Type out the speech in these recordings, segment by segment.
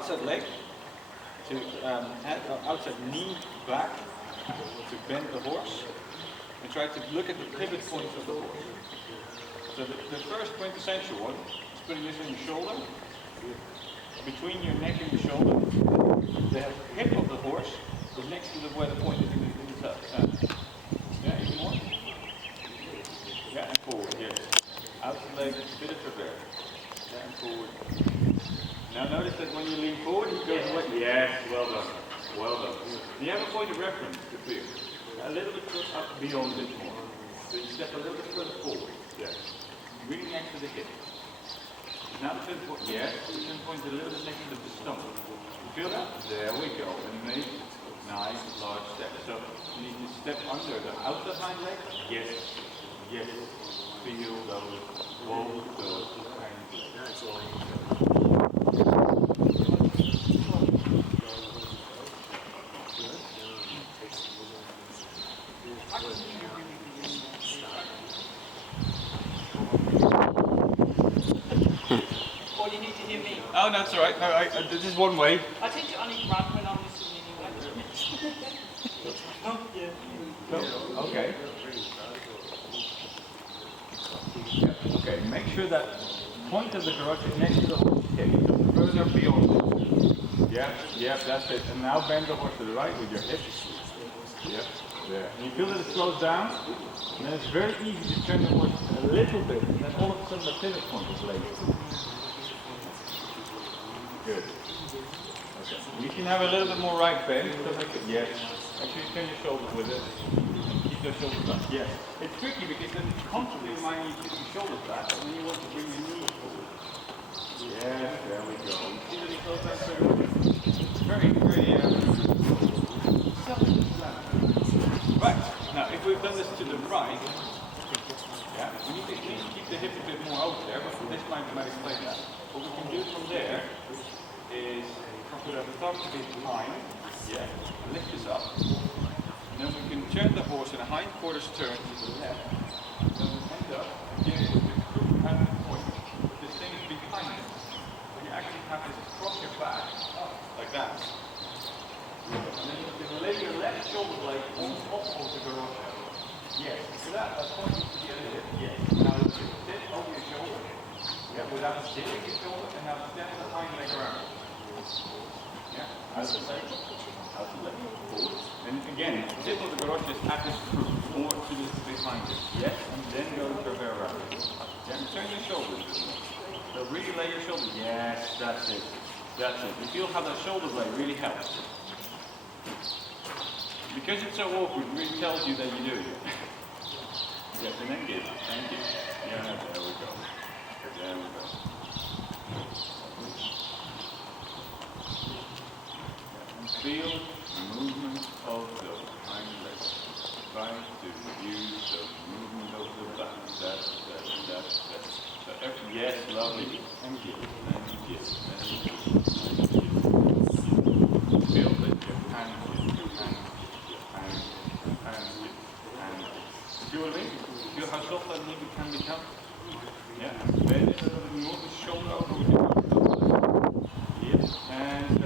outside leg to outside knee back to bend the horse, and try to look at the pivot points of the horse. So the first quintessential one is putting this on your shoulder, between your neck and your shoulder. The hip of the horse is next to where the point is in the top. Yeah, even more. Yeah, and forward, yes. Outside leg, bit of travers. Yeah, and forward. Now notice that when you lean forward, he goes away. Yes, well done. Well done. You have a point of reference to feel. A little bit up beyond it more. So you step a little bit further forward. Yes. Really next to the hip. Now the pivot point, yes, the pivot point is a little bit next to the stomach. You feel that? There we go. And make nice large steps. So you need to step under the outer hind leg. Yes. Yes. Feel those both those hind legs. That's all you do. Or you need to hear me. Oh, no, that's all right. No, this is one way. I tend to only run when I'm listening anyway. Oh, yeah. Oh, okay. Yeah, okay, make sure that point of the garrocha is next to the horse hip, further beyond. Yeah, that's it. And now bend the horse to the right with your hips. Yep, there. And you feel that it slows down, and then it's very easy to turn the horse a little bit, and then all of a sudden the pivot point is laid. Good. Okay. You can have a little bit more right bend. Yes. Actually, turn your shoulders with it. Keep your shoulders back. Yes. It's tricky because then it's constantly reminding you to keep your shoulders back, and then you want to bring your knees forward. Yes, there we go. You see that he goes back very, right. Now, if we've done this to the right, yeah, we need to keep the hip a bit more over there, but this might explain that. What we can do from there is put our thumb behind, yeah, and lift this up. And then we can turn the horse in a hindquarters turn to the left. And then we end up again with the croup and the point. This thing is behind it. So you actually have this across your back, up, like that. And then you can lay your left shoulder blade on top of the garrocha. Yes, so that point is to the other hip. Yes. Now you sit over your shoulder. Yeah, without dipping your shoulder, and now step the hind leg around. Yeah, out the leg, forward. And again, tip of the garrocha is at this croup, or to this behind it. Yes, and then go to travers around. Yeah, and turn your shoulders. So really lay your shoulder. Yes, that's it. That's it. You feel how that shoulder blade really helps. Because it's so awkward, it really tells you that you do it. Yes, and then give. Thank you. Yeah, there we go. There we go. And feel the movement of the hind legs. Try to use the movement of the back. That's. So yes, lovely. And give. And give. And give. Feel that your hand is your hand. See what I mean? Feel how soft that knee can become? Yeah, bend it a little bit more, the shoulder over with your arm. Yes, and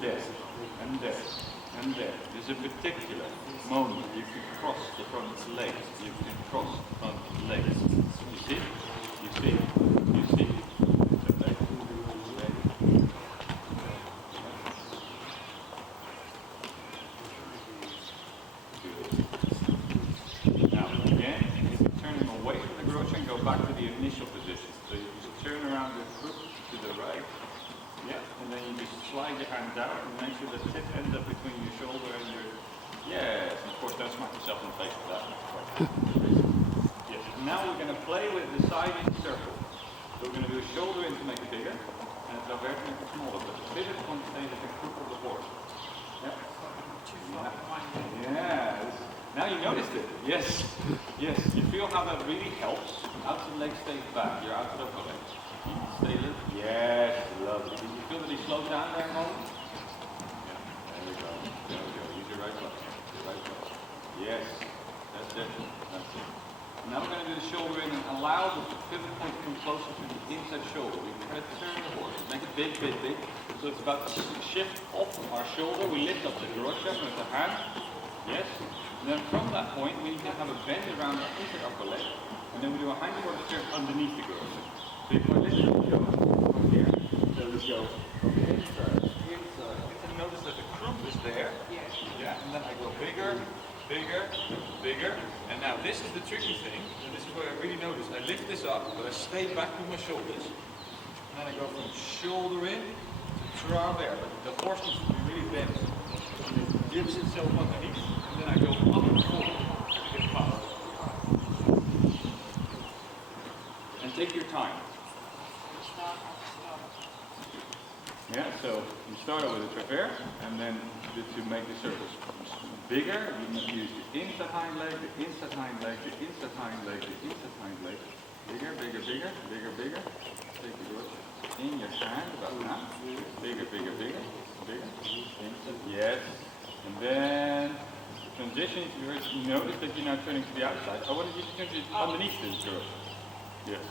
there, and there, and there. There's a particular moment you can cross the front legs. You can cross the front legs. You see? You see? You see? Back to the initial position. So you just turn around the croup to the right. Yeah, and then you just slide your hand down and make sure the tip ends up between your shoulder and your... Yes, and of course don't smack yourself in the face with that. Yes, now we're going to play with the side in circle. So we're going to do a shoulder in to make it bigger, and a travers to make it smaller, but the pivot point stays at the croup of the horse. Yeah. Yeah. Now you noticed it. Yes. Yes. You feel how that really helps. Outside leg stays back. Your outside upper leg. Stay a little. Yes. Lovely. Did you feel that he slowed down there a moment? Yeah. There we go. There we go. Use your right foot. Your right foot. Yes. That's it. That's it. Now we're going to do the shoulder in and allow the pivot point to come closer to the inside shoulder. We can going to turn the horse. Make it big, big, big. So it's about to shift off our shoulder. We lift up the garrocha with the hand. Yes. And then from that point, we need to have a bend around our inter-upper leg. And then we do a hind quarter turn underneath the garrocha. So if I lift up the yoke from here, so we go from the inside, and notice that the croup is there. Yeah. And then I go bigger, bigger, bigger. And now this is the tricky thing. And this is where I really notice. I lift this up, but I stay back with my shoulders. And then I go from shoulder in to travers. The horse needs to be really bent. And it dips itself underneath. And then I go up and forward to get past. And take your time. Yeah, so you start out with a travers, and then to make the circles bigger, you need to use the inside hind leg, the inside hind leg, the inside hind leg, the inside hind leg. Bigger, bigger, bigger, bigger, bigger. Take the garrocha in your hand, about that. Bigger, bigger, bigger, bigger. Inside, yes. And then transition, you notice that you're now turning to the outside. I wanted you to turn to underneath this garrocha. Yes.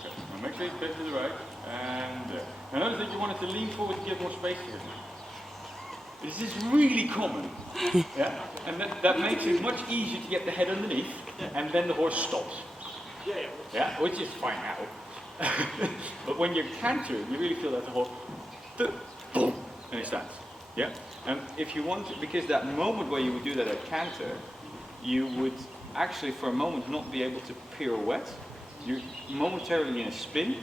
Okay. Now make sure you bend to the right. And there. Now notice that you wanted to lean forward to give more space to him. This is really common. Yeah? And that makes it much easier to get the head underneath, and then the horse stops. Yeah? Which is fine now. But when you're cantering, you really feel that the horse, boom, and it stands. Yeah? And if you want to, because that moment where you would do that at canter, you would actually for a moment not be able to pirouette. You're momentarily in a spin,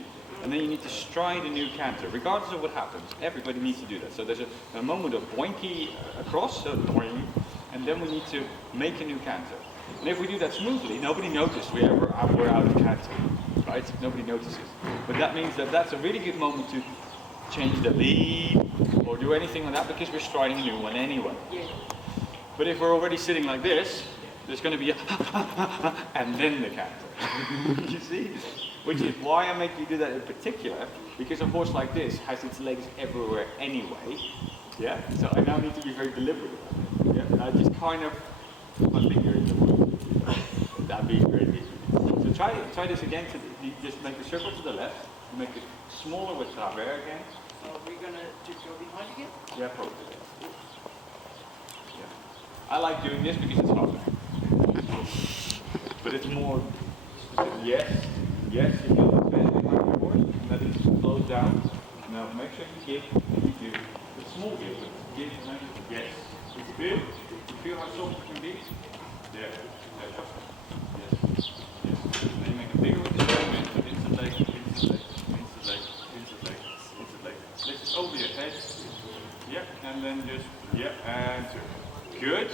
and then you need to stride a new canter, regardless of what happens. Everybody needs to do that. So there's a moment of boinky across, so boing, and then we need to make a new canter. And if we do that smoothly, nobody notices we're out of canter, right? Nobody notices. But that means that that's a really good moment to change the lead or do anything like that, because we're striding a new one anyway. But if we're already sitting like this, there's going to be a and then the canter. You see? Which is why I make you do that in particular, because a horse like this has its legs everywhere anyway. Yeah? So I now need to be very deliberate about it. Yeah? And I just kind of put my finger in the wood. That'd be very easy. So try this again. Just make the circle to the left. Make it smaller with travers again. So we're going to just go behind again? Yeah, probably. Yeah. I like doing this because it's harder. But it's more, yes, you feel the bend behind your horse, and let it slow down. Now make sure you give a small give, but give, yes. It's big. You feel how soft it can be? Yeah, trust me. Yes. Then you make a bigger with the movement, but inside leg, inside leg, inside leg, inside leg, inside leg. Lift it over your head. Yep, and then just, yep, and turn. Good.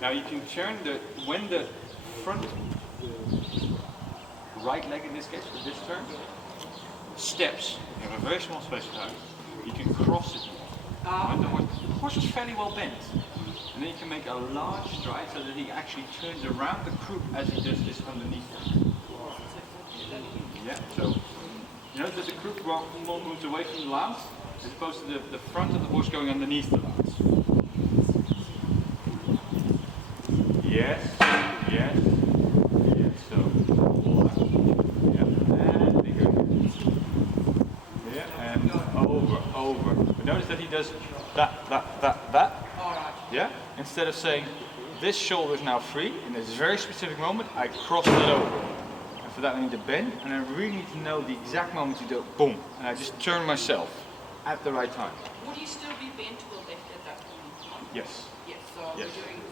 Now you can turn when the front right leg in this case, for this turn, steps. You have a very small space of time. You can cross it more. And the horse is fairly well bent. And then you can make a large stride so that he actually turns around the croup as he does this underneath. Yeah, so you notice that the croup more moves away from the lance, as opposed to the front of the horse going underneath the lance. Yes, yes, yes, so yeah, and bigger. Yeah, and over. But notice that he does that. Yeah? Instead of saying, this shoulder is now free, in this very specific moment, I cross it over. And for that I need to bend, and I really need to know the exact moment to do boom, and I just turn myself at the right time. Would you still be bent to the left at that point? Yes. Yes, so Yes.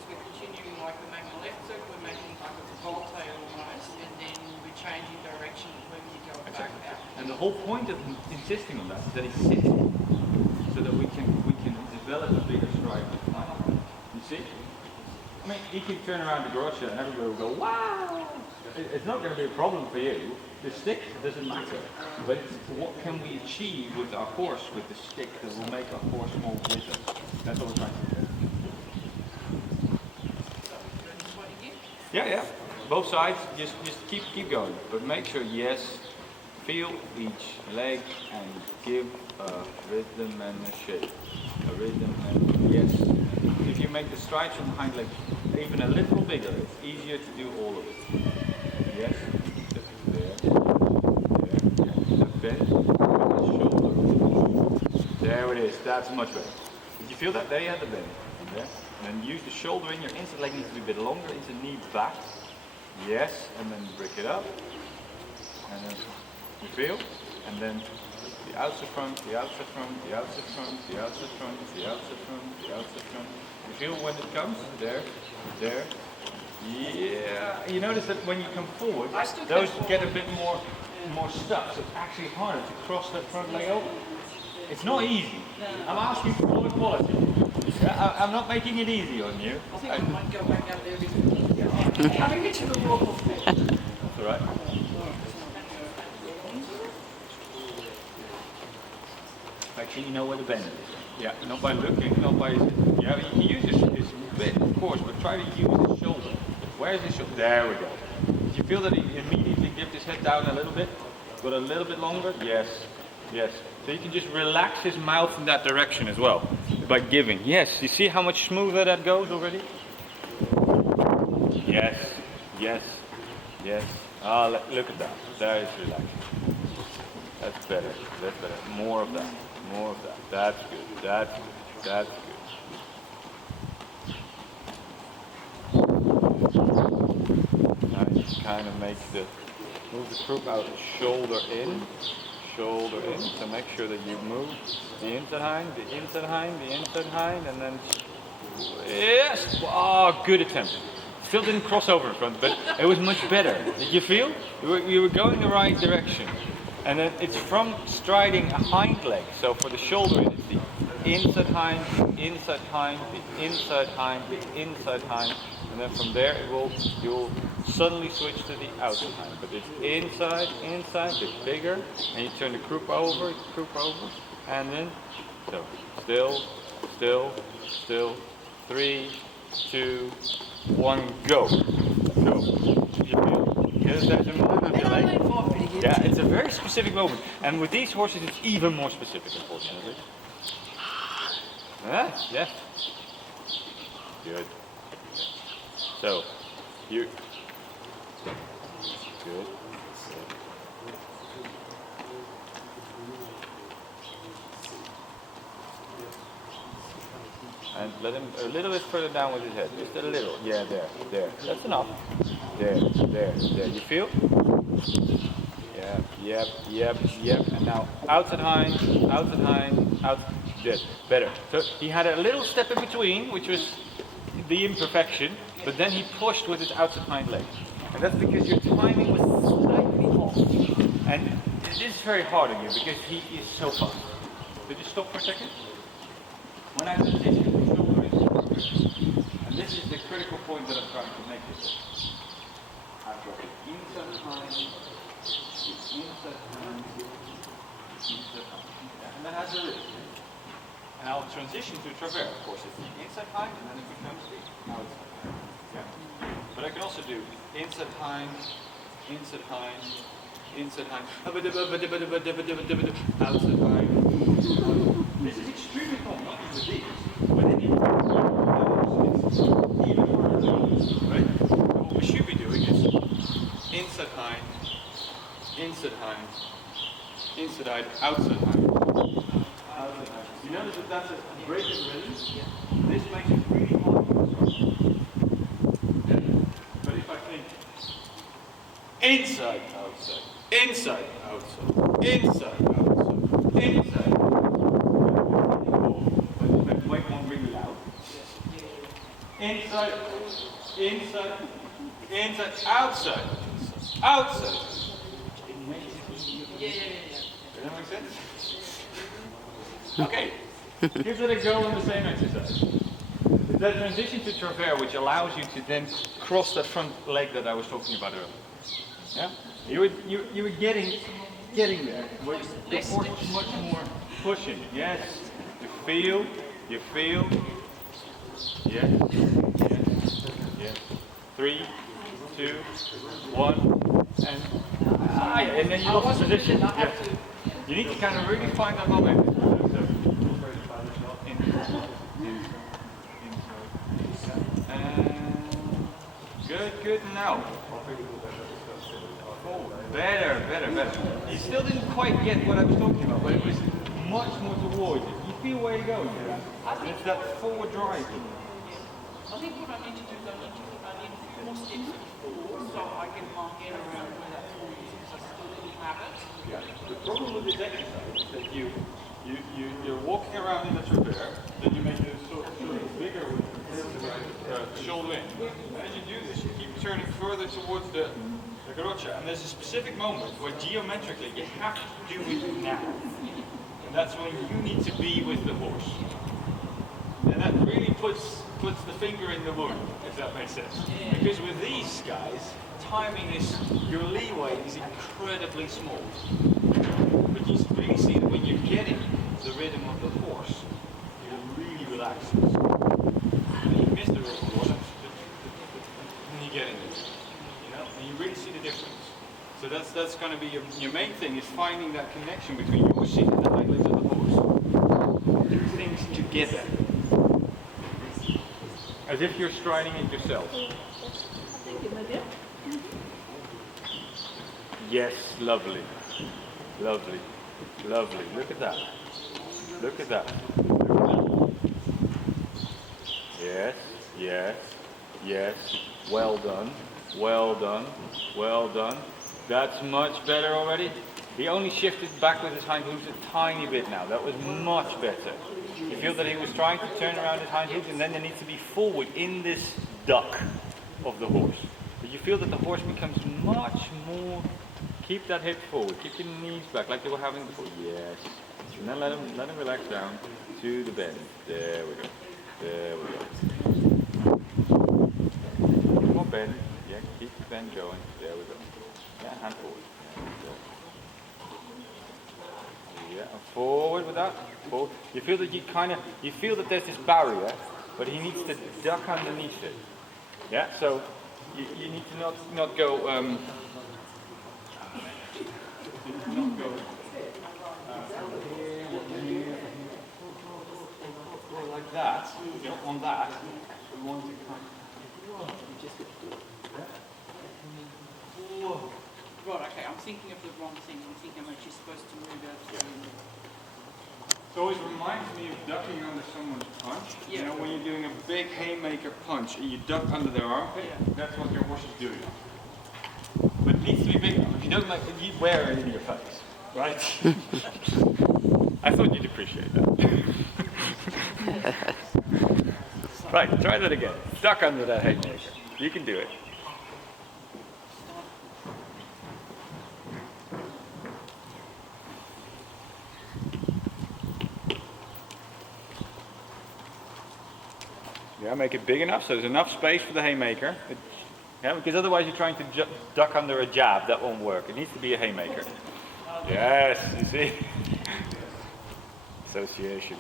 we're continuing like we're making a left circle, we're making like a volte almost, and then we're changing direction when you go back out. And the whole point of insisting on that is that he sits, so that we can develop a bigger stride with time. You see? I mean, he can turn around the garrocha and everybody will go, wow! It's not going to be a problem for you. The stick doesn't matter. But it's what can we achieve with our horse, with the stick, that will make our horse more with us. That's what we're trying to do. Yeah. Both sides, just keep going. But make sure, yes, feel each leg and give a rhythm and a shape. A rhythm and yes. If you make the strides from the hind leg even a little bigger, it's easier to do all of it. Yes. There. The bend, the shoulder. There it is. That's much better. Did you feel that? There you had the bend. There. And then use the shoulder in. Your inside leg needs to be a bit longer. Inside knee back. Yes. And then break it up. And then you feel. And then the outside front, the outside front, the outside front, the outside front, the outside front, the outside front. You feel when it comes? There. There. Yeah. You notice that when you come forward, those get a bit more stuck. So it's actually harder to cross that front leg over. It's not easy. I'm asking for more quality. I'm not making it easy on you. I think I might go back out there because having it to the wall. That's alright. Actually, you know where the bend is. Yeah, not by looking, not by... Yeah, you can use his bit, of course, but try to use his shoulder. Where's his shoulder? There we go. Did you feel that he immediately dipped his head down a little bit? Got a little bit longer? Yes. Yes. So you can just relax his mouth in that direction as well, by giving. Yes, you see how much smoother that goes already? Yes, yes, yes. Ah, look at that. There is relaxing. That's better, that's better. More of that, more of that. That's good, that's good, that's good. Now you kind of make move the croup out, shoulder in. Shoulder in, so make sure that you move the inside hind, the inside hind, the inside hind, and then yes! Oh, good attempt. Still didn't cross over in front, but it was much better. Did you feel? You were going the right direction. And then it's from striding a hind leg, so for the shoulder it's the inside hind, the inside hind, the inside hind, the inside hind, and then from there you'll suddenly switch to the outside hind. But it's inside, inside, a bit bigger, and you turn the croup over, and then, so, still, still, still, 3, 2, 1, go. Go. You feel? There's a movement of the leg. Yeah, it's a very specific movement. And with these horses it's even more specific, unfortunately. Yeah. Good. So, you... Good. And let him a little bit further down with his head. Just a little. Yeah, there. That's enough. There. You feel? Yep. And now outside hind, out. Yes, better. So he had a little step in between, which was the imperfection, but then he pushed with his outside hind leg. And that's because your timing was slightly off. And this is very hard on you because he is so fast. Did you stop for a second? When I transition, the shoulder is. And this is the critical point that I'm trying to make with this. I've got the inside hind, the inside hind, the inside hind. And that has a rhythm. And I'll transition to traverse. Of course, it's the inside hind, and then it becomes the outside hind. Yeah. But I can also do inside hind, inside hind, inside hind, outside hind. This is extremely common, not with these, but in it's even harder, right? So what we should be doing is inside hind, inside hind, inside hind, outside hind. Outside hind. You notice that that's a break in rhythm? Yeah. This makes it really hard. But if I think inside, outside, inside, outside, inside, outside, inside. But make one really loud. Inside, inside, inside, outside, outside. Yeah. Does that make sense? Okay. Give it a go on the same exercise. The transition to traverse, which allows you to then cross that front leg that I was talking about earlier. Yeah? You were getting there. The horse was much more pushing. Yes. You feel. Yes. 3, 2, 1, and then you lost position. Yes. You need to kind of really find that moment. Good now. Oh, better. You still didn't quite get what I was talking about, but it was much more towards it. You feel where you're going. And it's that forward drive. I think what I need to do is I need a few more steps before so I get my head around where that form is because I still didn't have it. Yeah. The problem with this exercise is that you're walking around in the trapeze, then you make this sort of bigger with the shoulder in. And as you do this, you keep turning further towards the garrocha. And there's a specific moment where geometrically you have to do it now. And that's when you need to be with the horse. And that really puts the finger in the wound, if that makes sense. Because with these guys, timing is, your leeway is incredibly small. But you really see that when you're getting the rhythm of the horse, it really relaxes. And you miss the rhythm, and you get it. You know, and you really see the difference. So that's going to be your main thing, is finding that connection between your seat and the hind legs of the horse. Do things together. As if you're striding it yourself. Yes, lovely. Lovely. Lovely. Look at that. Look at that. Yes, yes, yes. Well done. Well done. Well done. That's much better already. He only shifted back with his hind hooves a tiny bit now. That was much better. You feel that he was trying to turn around his hind hooves and then there needs to be forward in this duck of the horse. But you feel that the horse becomes much more, keep that hip forward, keep your knees back like you were having before. Yes. And then let him relax down to the bend. There we go. There we go. More bend. Yeah, keep the bend going. There we go. Yeah, hand forward. Yeah, forward with that. Forward. You feel that you feel that there's this barrier, but he needs to duck underneath it. Yeah, so you need to not go like that. You know, on that. We want to come. Right, okay, I'm thinking of the wrong thing. I'm thinking I'm actually supposed to move out. It always reminds me of ducking under someone's punch. Yeah. You know, when you're doing a big haymaker punch and you duck under their armpit, that's what your horse is doing. But it needs to be big enough. If you don't like it, you wear it in your face, right? I thought you'd appreciate that. Right, try that again. Duck under that haymaker. You can do it. Yeah, make it big enough so there's enough space for the haymaker. Yeah, because otherwise you're trying to duck under a jab, that won't work. It needs to be a haymaker. Yes, you see? Association.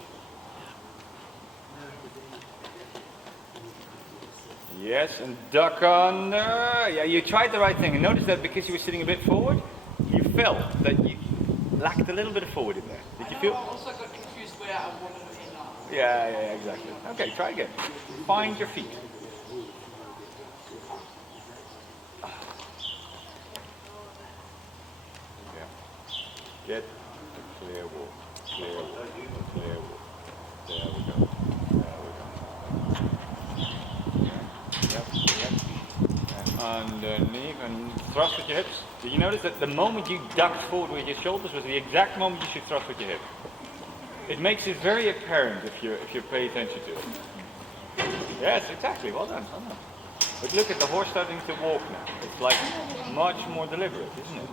Yes, and duck under. Yeah, you tried the right thing. And notice that because you were sitting a bit forward, you felt that you lacked a little bit of forward in there. Did you feel? I also got confused where I wanted to end up. Yeah, exactly. Okay, try again. Find your feet. Yeah. Get a clear walk. Clear walk. Clear walk. There we go. There we go. Yep. And underneath and thrust with your hips. Did you notice that the moment you ducked forward with your shoulders was the exact moment you should thrust with your hips? It makes it very apparent if you pay attention to it. Yes, exactly. Well done. Well done. But look at the horse starting to walk now. It's like much more deliberate, isn't it?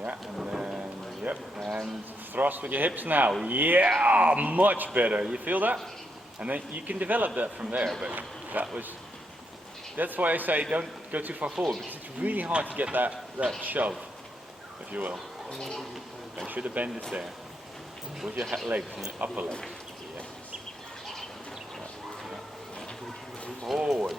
Yeah, and then, yep, and thrust with your hips now. Yeah, much better. You feel that? And then you can develop that from there, but that's why I say don't go too far forward, because it's really hard to get that shove, if you will. Make sure the bend is there. With your legs and your upper leg. Forward.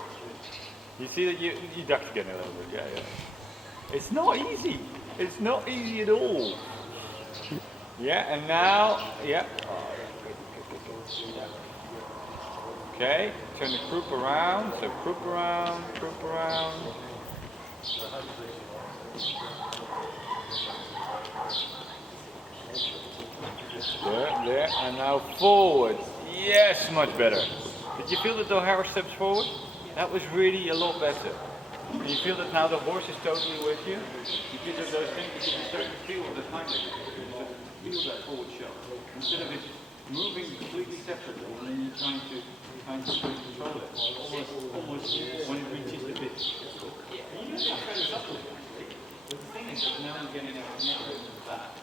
You see that you ducked again a little bit. Yeah. It's not easy. It's not easy at all. Yeah, and now, yeah. Okay, turn the croup around. So croup around, croup around. There, and now forward. Yes, much better. Did you feel that the hair steps forward? That was really a lot better. And you feel that now the horse is totally with you? Because of those things, because you're starting to feel the time that you feel that forward shove. Instead of it moving completely separately, and then you're trying to control it. Almost when it reaches the bit. And you do that fairly subtly, actually. But the thing is that now I'm getting a connected to that.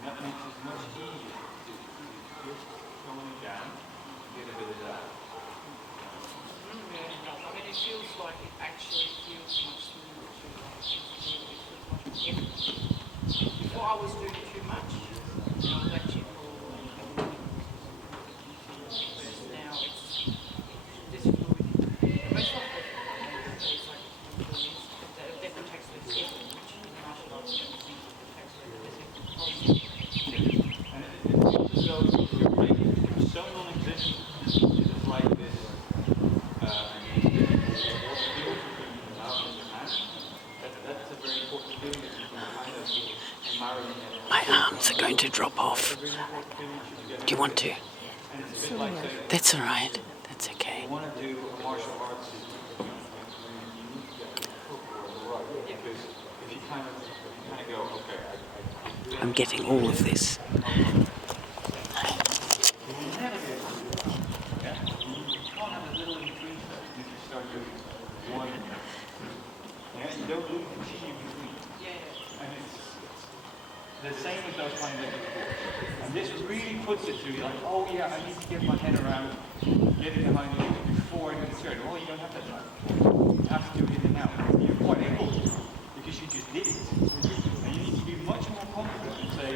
And that makes it much easier to just tone it down and get a bit of that. I mean, it feels like it actually feels much smoother too. It feels much more effortless. Before I was doing too much, I was actually whereas now it's this fluid. But it's not perfect. It's like it definitely takes less effort, which in martial arts I think it takes less effort from. And it's so you're right, it's so non-existent. It's like this that's a very important thing that you can kind of marry. My arms are going to drop off. Do you want to? That's all right. That's okay. You want to do martial arts, you need to get the hook or the right. Because if you kind of go, okay, I'm getting all of this. You don't lose the chi in between. And it's the same with those kind of before. And this really puts it to you like, oh yeah, I need to get my head around, get it behind me before I do the turn. Well, you don't have that time. You have to do it in and out. You're quite able to, because you just did it. And you need to be much more confident and say,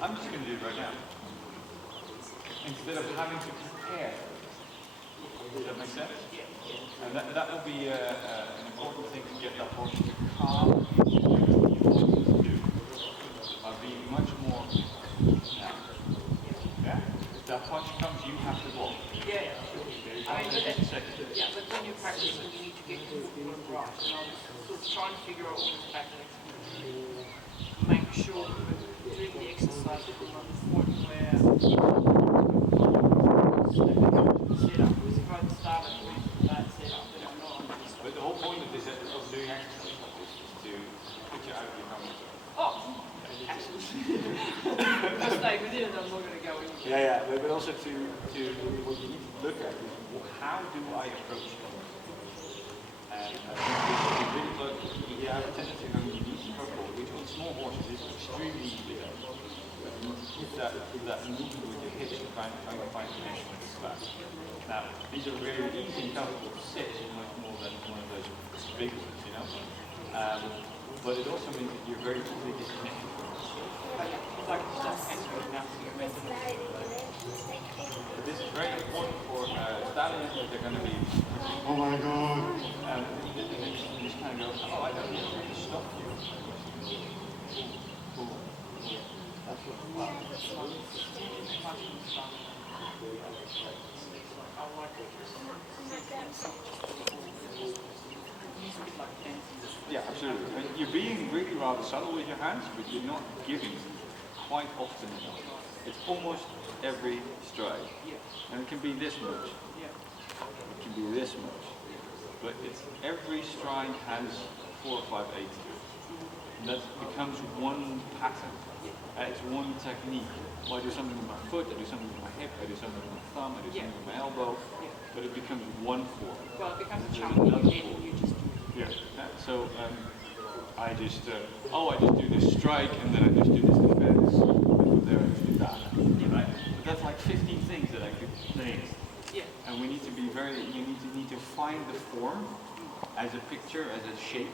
I'm just going to do it right now. Instead of having to prepare. Does that make sense? And that will be an important thing to get that horse to calm by being much more now. Yeah? If that punch comes, you have to block. I mean, but when you're practicing, you need to get your footwork right. And I was sort of trying to figure out all this back and make sure that we're doing the exercise from the point where set up. Because if I'd started with that set up, then I'm not. But the whole point of this of doing exercise like this is to put you out of your comfort zone. Oh, absolutely. If I stay within it, I'm not going to go in. Yeah, but also to what you need to look at is how do I approach it? And I think it's really close. You have a tendency when you need to control, which on small horses is extremely easy. But you need to keep that movement with your hips and trying to find connection with the slap. Now, these are very easy and comfortable to sit much more than one of those big ones, you know. But it also means that you're very easily disconnected from it. Like stuff actually now. But this is very important for stallions that they're going to be, oh my god, and then you just kind of go, oh, I don't need to stop you. Cool. That's what yeah, absolutely. You're being really rather subtle with your hands, but you're not giving quite often enough. It's almost every stride. And it can be this much. It can be this much. But it's every stride has 4 or 5 eighths to it. And that becomes one pattern. It's one technique. Well, I do something with my foot, I do something with my hip, I do something with my thumb, I do something with my elbow. But it becomes one form. Well, it becomes a chunk and then you just do it. Yeah. So I just do this strike and then I just do this defense. And from there I just do that. Right? But that's like 15 things that I could name. And we need to be you need to find the form as a picture, as a shape.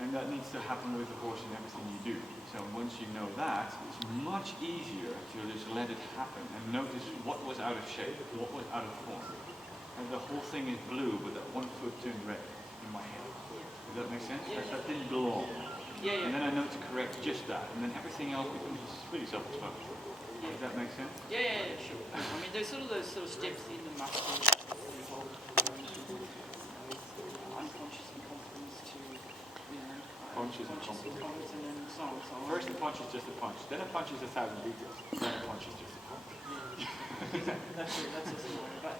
And that needs to happen with the horse in everything you do. So once you know that, it's much easier to just let it happen and notice what was out of shape, what was out of form. And the whole thing is blue, but that one foot turned red in my head. Does that make sense? That didn't belong. And then I know to correct just that, and then everything else becomes pretty self-explanatory. Does that make sense? Yeah, sure. I mean, there's sort of steps in the muscle. Unconscious and confidence to, punches and punches and competition. comments and then so on and so on. First a punch is just a punch, then a punch is 1,000 details, then a punch is just a punch. Exactly, that's a scenario. But